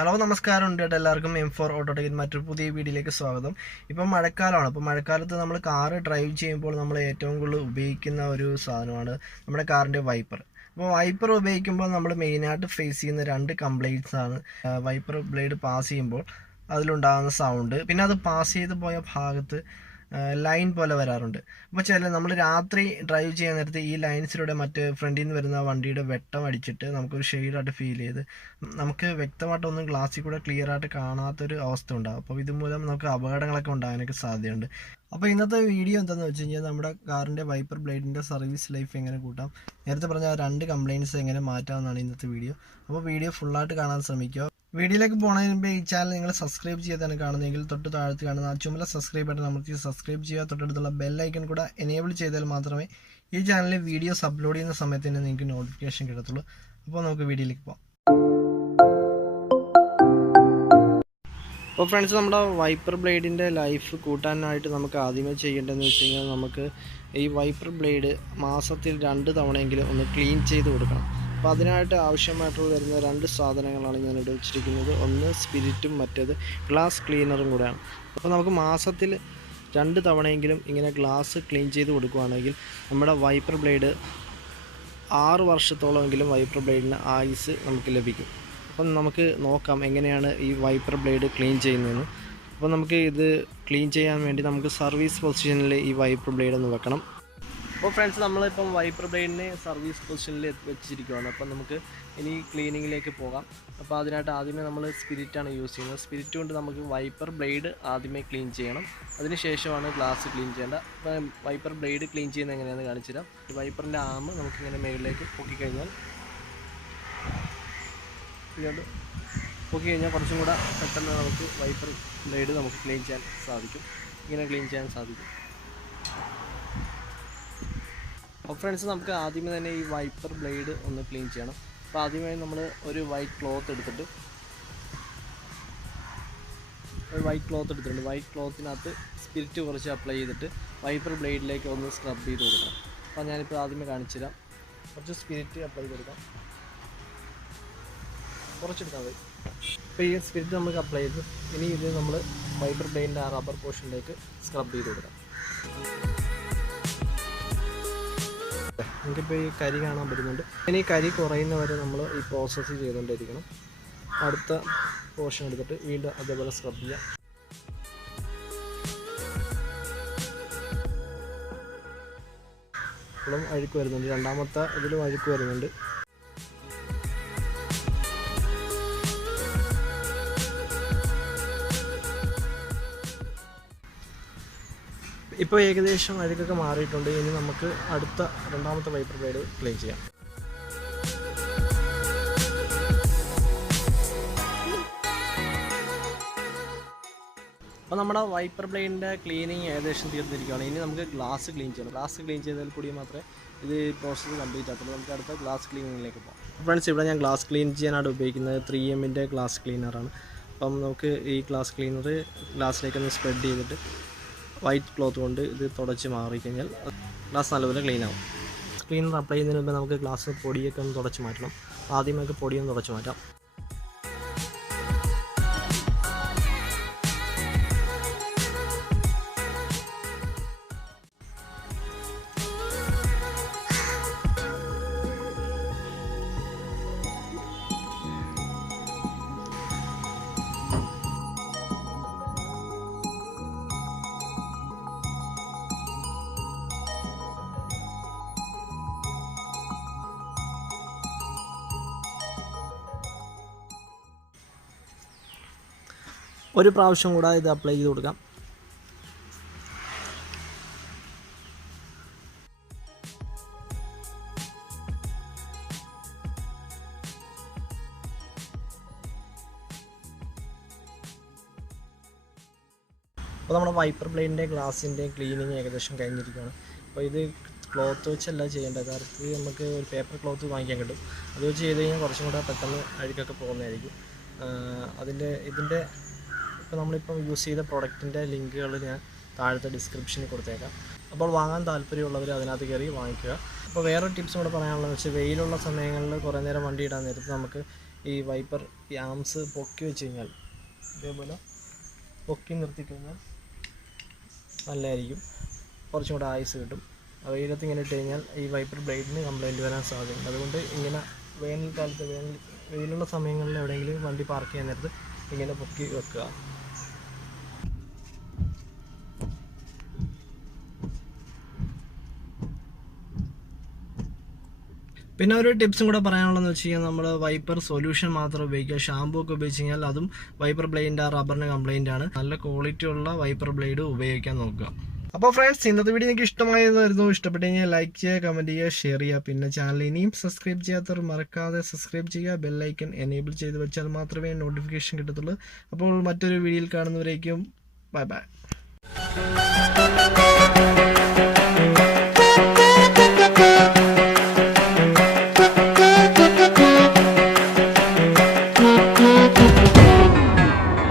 Hello നമസ്കാരം ഉണ്ട് എല്ലാവർക്കും M4 ഓട്ടോടെക്കിൽ മറ്റൊരു പുതിയ വീഡിയോയിലേക്ക് സ്വാഗതം. ഇപ്പം മഴക്കാലമാണ്. അപ്പോൾ മഴക്കാലത്ത് നമ്മൾ കാറ് ഡ്രൈവ് ചെയ്യുമ്പോൾ നമ്മൾ ഏറ്റവും കൂടുതൽ ഉപയോഗിക്കുന്ന ഒരു സാധനമാണ് നമ്മുടെ കാറിൻ്റെ വൈപ്പർ. അപ്പോൾ വൈപ്പർ ഉപയോഗിക്കുമ്പോൾ നമ്മൾ മെയിനായിട്ട് ഫേസ് ചെയ്യുന്ന രണ്ട് കംപ്ലയിൻറ്റ്സ് ആണ്. വൈപ്പർ ബ്ലേഡ് പാസ് ചെയ്യുമ്പോൾ അതിലുണ്ടാകുന്ന സൗണ്ട്, പിന്നെ അത് പാസ് ചെയ്ത് പോയ ഭാഗത്ത് ലൈൻ പോലെ വരാറുണ്ട്. അപ്പോൾ നമ്മൾ രാത്രി ഡ്രൈവ് ചെയ്യാൻ നേരത്ത് ഈ ലൈൻസിലൂടെ മറ്റ് ഫ്രണ്ടിൽ നിന്ന് വരുന്ന വണ്ടിയുടെ വെട്ടം അടിച്ചിട്ട് നമുക്കൊരു ഷെയ്ഡായിട്ട് ഫീൽ ചെയ്ത് നമുക്ക് വ്യക്തമായിട്ടൊന്നും ഗ്ലാസ്സിൽ കൂടെ ക്ലിയർ ആയിട്ട് കാണാത്തൊരു അവസ്ഥ ഉണ്ടാകും. അപ്പോൾ ഇതുമൂലം നമുക്ക് അപകടങ്ങളൊക്കെ ഉണ്ടാകാനൊക്കെ സാധ്യതയുണ്ട്. അപ്പോൾ ഇന്നത്തെ വീഡിയോ എന്താണെന്ന് വെച്ച് കഴിഞ്ഞാൽ നമ്മുടെ കാറിൻ്റെ വൈപ്പർ ബ്ലേഡിൻ്റെ സർവീസ് ലൈഫ് എങ്ങനെ കൂട്ടാം, നേരത്തെ പറഞ്ഞ രണ്ട് കംപ്ലയിൻറ്റ്സ് എങ്ങനെ മാറ്റാമെന്നാണ് ഇന്നത്തെ വീഡിയോ. അപ്പോൾ വീഡിയോ ഫുള്ളായിട്ട് കാണാൻ ശ്രമിക്കുക. വീഡിയോയിലേക്ക് പോകുന്നതിന് മുമ്പ് ഈ ചാനൽ നിങ്ങൾ സബ്സ്ക്രൈബ് ചെയ്താണ് കാണുന്നതെങ്കിൽ തൊട്ട് താഴത്ത് കാണുന്ന ആ ചുമല സബ്സ്ക്രൈബ് ബട്ടൺ അമർത്തി സബ്സ്ക്രൈബ് ചെയ്യുക. തൊട്ടടുത്തുള്ള ബെല്ലൈക്കൺ കൂടെ എനേബിൾ ചെയ്താൽ മാത്രമേ ഈ ചാനലിൽ വീഡിയോസ് അപ്ലോഡ് ചെയ്യുന്ന സമയത്ത് തന്നെ നിങ്ങൾക്ക് നോട്ടിഫിക്കേഷൻ കിട്ടത്തുള്ളൂ. അപ്പോൾ നമുക്ക് വീഡിയോയിലേക്ക് പോകാം. അപ്പോൾ ഫ്രണ്ട്സ്, നമ്മുടെ വൈപ്പർ ബ്ലേഡിൻ്റെ ലൈഫ് കൂട്ടാനായിട്ട് നമുക്ക് ആദ്യമേ ചെയ്യേണ്ടതെന്ന് വെച്ച് കഴിഞ്ഞാൽ നമുക്ക് ഈ വൈപ്പർ ബ്ലേഡ് മാസത്തിൽ 2 തവണയെങ്കിലും ഒന്ന് ക്ലീൻ ചെയ്ത് കൊടുക്കണം. അപ്പോൾ അതിനായിട്ട് ആവശ്യമായിട്ടുള്ള വരുന്ന 2 സാധനങ്ങളാണ് ഞാനിവിടെ വെച്ചിരിക്കുന്നത്. ഒന്ന് സ്പിരിറ്റും മറ്റേത് ഗ്ലാസ് ക്ലീനറും കൂടെയാണ്. അപ്പോൾ നമുക്ക് മാസത്തിൽ 2 തവണയെങ്കിലും ഇങ്ങനെ ഗ്ലാസ് ക്ലീൻ ചെയ്ത് കൊടുക്കുകയാണെങ്കിൽ നമ്മുടെ വൈപ്പർ ബ്ലേഡ് 6 വർഷത്തോളമെങ്കിലും വൈപ്പർ ബ്ലേഡിന് ആയുസ് നമുക്ക് ലഭിക്കും. അപ്പം നമുക്ക് നോക്കാം എങ്ങനെയാണ് ഈ വൈപ്പർ ബ്ലേഡ് ക്ലീൻ ചെയ്യുന്നതെന്ന്. അപ്പോൾ നമുക്ക് ഇത് ക്ലീൻ ചെയ്യാൻ വേണ്ടി നമുക്ക് സർവീസ് പൊസിഷനിൽ ഈ വൈപ്പർ ബ്ലേഡ് ഒന്ന് വെക്കണം. അപ്പോൾ ഫ്രണ്ട്സ്, നമ്മളിപ്പം വൈപ്പർ ബ്ലേഡിനെ സർവീസ് പൊസിഷനിൽ വെച്ചിരിക്കുകയാണ്. അപ്പം നമുക്ക് ഇനി ക്ലീനിങ്ങിലേക്ക് പോകാം. അപ്പോൾ അതിനായിട്ട് ആദ്യമേ നമ്മൾ സ്പിരിറ്റാണ് യൂസ് ചെയ്യുന്നത്. സ്പിരിറ്റ് കൊണ്ട് നമുക്ക് വൈപ്പർ ബ്ലേഡ് ആദ്യമേ ക്ലീൻ ചെയ്യണം. അതിനുശേഷമാണ് ഗ്ലാസ് ക്ലീൻ ചെയ്യേണ്ടത്. അപ്പോൾ വൈപ്പർ ബ്ലേഡ് ക്ലീൻ ചെയ്യുന്നത് എങ്ങനെയാണെന്ന് കാണിച്ചു തരാം. വൈപ്പറിൻ്റെ ആം നമുക്കിങ്ങനെ മേളിലേക്ക് പൊക്കിക്കഴിഞ്ഞാൽ കുറച്ചും കൂടെ പെട്ടെന്ന് നമുക്ക് വൈപ്പർ ബ്ലേഡ് നമുക്ക് ക്ലീൻ ചെയ്യാൻ സാധിക്കും. ഇങ്ങനെ ക്ലീൻ ചെയ്യാൻ സാധിക്കും. അപ്പോൾ ഫ്രണ്ട്സ്, നമുക്ക് ആദ്യമേ തന്നെ ഈ വൈപ്പർ ബ്ലേഡ് ഒന്ന് ക്ലീൻ ചെയ്യണം. അപ്പോൾ ആദ്യമായി നമ്മൾ ഒരു വൈറ്റ് ക്ലോത്ത് എടുത്തിട്ടുണ്ട്. വൈറ്റ് ക്ലോത്തിനകത്ത് സ്പിരിറ്റ് കുറച്ച് അപ്ലൈ ചെയ്തിട്ട് വൈപ്പർ ബ്ലേഡിലേക്ക് ഒന്ന് സ്ക്രബ് ചെയ്ത് കൊടുക്കണം. അപ്പോൾ ഞാനിപ്പോൾ ആദ്യമേ കാണിച്ചു തരാം. കുറച്ച് സ്പിരിറ്റ് അപ്ലൈ ചെയ്ത് കൊടുക്കാം. കുറച്ചെടുത്താൽ മതി. അപ്പോൾ ഈ സ്പിരിറ്റ് നമുക്ക് അപ്ലൈ ചെയ്ത് ഇനി ഇത് നമ്മൾ വൈപ്പർ ബ്ലേഡിൻ്റെ ആ റബ്ബർ പോർഷനിലേക്ക് സ്ക്രബ് ചെയ്ത് കൊടുക്കാം. നമുക്കിപ്പോൾ ഈ കരി കാണാൻ പറ്റുന്നുണ്ട്. ഇനി കരി കുറയുന്നവരെ നമ്മൾ ഈ പ്രോസസ്സ് ചെയ്തുകൊണ്ടിരിക്കണം. അടുത്ത പോർഷൻ എടുത്തിട്ട് വീണ്ടും അതേപോലെ സ്ക്രബ് ചെയ്യാം. ഇപ്പോഴും അഴുക്ക് വരുന്നുണ്ട്. രണ്ടാമത്തെ ഇതിലും അഴുക്ക് വരുന്നുണ്ട്. ഇപ്പോൾ ഏകദേശം അഴുക്കൊക്കെ മാറിയിട്ടുണ്ട്. ഇനി നമുക്ക് അടുത്ത രണ്ടാമത്തെ വൈപ്പർ ബ്ലേഡ് ക്ലീൻ ചെയ്യാം. അപ്പോൾ നമ്മുടെ വൈപ്പർ ബ്ലേഡിൻ്റെ ക്ലീനിങ് ഏകദേശം തീർന്നിരിക്കുകയാണ്. ഇനി നമുക്ക് ഗ്ലാസ് ക്ലീൻ ചെയ്യണം. ഗ്ലാസ് ക്ലീൻ ചെയ്താൽ കൂടി മാത്രമേ ഇത് പ്രോസസ്സ് കംപ്ലീറ്റ് ആക്കുള്ളൂ. നമുക്ക് അടുത്ത ഗ്ലാസ് ക്ലീനിങ്ങിലേക്ക് പോകാം. ഫ്രണ്ട്സ്, ഇവിടെ ഞാൻ ഗ്ലാസ് ക്ലീൻ ചെയ്യാനായിട്ട് ഉപയോഗിക്കുന്നത് 3Mൻ്റെ ഗ്ലാസ് ക്ലീനറാണ്. അപ്പം നമുക്ക് ഈ ഗ്ലാസ് ക്ലീനർ ഗ്ലാസ്സിലേക്കൊന്ന് സ്പ്രെഡ് ചെയ്തിട്ട് വൈറ്റ് ക്ലോത്ത് കൊണ്ട് ഇത് തുടച്ച് മാറിക്കഴിഞ്ഞാൽ ഗ്ലാസ് നല്ലപോലെ ക്ലീൻ ആവും. ക്ലീനർ അപ്ലൈ ചെയ്യുന്നതിന് മുമ്പ് നമുക്ക് ഗ്ലാസ് പൊടിയൊക്കെ ഒന്ന് തുടച്ച് മാറ്റണം. ആദ്യം നമുക്ക് പൊടിയൊന്ന് തുടച്ച് മാറ്റാം. ഒരു പ്രാവശ്യം കൂടെ ഇത് അപ്ലൈ ചെയ്ത് കൊടുക്കാം. അപ്പോൾ നമ്മുടെ വൈപ്പർ ബ്ലേഡിൻ്റെ ഗ്ലാസിൻ്റെ ക്ലീനിങ് ഏകദേശം കഴിഞ്ഞിരിക്കുകയാണ്. അപ്പോൾ ഇത് ക്ലോത്ത് വെച്ചല്ല ചെയ്യേണ്ടത്. കാരണം നമുക്ക് ഒരു പേപ്പർ ക്ലോത്ത് വാങ്ങിക്കാൻ കിട്ടും. അത് വെച്ച് ചെയ്ത് കഴിഞ്ഞാൽ കുറച്ചും കൂടെ പെട്ടെന്ന് അഴുക്കൊക്കെ പോകുന്നതായിരിക്കും. ഇതിൻ്റെ ഇപ്പോൾ നമ്മളിപ്പം യൂസ് ചെയ്ത പ്രോഡക്റ്റിൻ്റെ ലിങ്കുകൾ ഞാൻ താഴത്തെ ഡിസ്ക്രിപ്ഷനിൽ കൊടുത്തേക്കാം. അപ്പോൾ വാങ്ങാൻ താല്പര്യമുള്ളവർ അതിനകത്ത് കയറി വാങ്ങിക്കുക. അപ്പോൾ വേറൊരു ടിപ്സ് കൂടെ പറയാനുള്ളതെന്ന് വെച്ചാൽ വെയിലുള്ള സമയങ്ങളിൽ കുറേ നേരം വണ്ടി ഇടാൻ നേരത്ത് നമുക്ക് ഈ വൈപ്പർ ഈ ആംസ് പൊക്കി വെച്ച് കഴിഞ്ഞാൽ ഇതേപോലെ പൊക്കി നിർത്തിക്കഴിഞ്ഞാൽ നല്ലതായിരിക്കും, കുറച്ചും കൂടെ ആയുസ് കിട്ടും. വെയിലത്ത് ഇങ്ങനെ ഇട്ട് കഴിഞ്ഞാൽ ഈ വൈപ്പർ ബ്ലേഡിന് കംപ്ലൈൻറ്റ് വരാൻ സാധ്യതയുണ്ട്. അതുകൊണ്ട് ഇങ്ങനെ വേനൽക്കാലത്ത് വെയിലുള്ള സമയങ്ങളിൽ എവിടെയെങ്കിലും വണ്ടി പാർക്ക് ചെയ്യാൻ നേരത്ത് ഇങ്ങനെ പൊക്കി വെക്കുക. പിന്നെ ഒരു ടിപ്സും കൂടെ പറയാനുള്ളതെന്ന് വെച്ച് കഴിഞ്ഞാൽ നമ്മൾ വൈപ്പർ സൊല്യൂഷൻ മാത്രം ഉപയോഗിക്കുക. ഷാമ്പൂ ഒക്കെ ഉപയോഗിച്ച് കഴിഞ്ഞാൽ അതും വൈപ്പർ ബ്ലേഡിൻ്റെ ആ റബ്ബറിന് കംപ്ലൈൻ്റ് ആണ്. നല്ല ക്വാളിറ്റി ഉള്ള വൈപ്പർ ബ്ലേഡ് ഉപയോഗിക്കാൻ നോക്കുക. അപ്പോൾ ഫ്രണ്ട്സ്, ഇന്നത്തെ വീഡിയോ നിങ്ങൾക്ക് ഇഷ്ടമായിരുന്നു. ഇഷ്ടപ്പെട്ട് കഴിഞ്ഞാൽ ലൈക്ക് ചെയ്യുക, കമൻറ്റ് ചെയ്യുക, ഷെയർ ചെയ്യുക. പിന്നെ ചാനൽ ഇനിയും സബ്സ്ക്രൈബ് ചെയ്യാത്തവർ മറക്കാതെ സബ്സ്ക്രൈബ് ചെയ്യുക. ബെല്ലൈക്കൺ എനേബിൾ ചെയ്ത് വെച്ചാൽ മാത്രമേ നോട്ടിഫിക്കേഷൻ കിട്ടത്തുള്ളൂ. അപ്പോൾ മറ്റൊരു വീഡിയോയിൽ കാണുന്നവരേക്കും ബൈ ബൈ.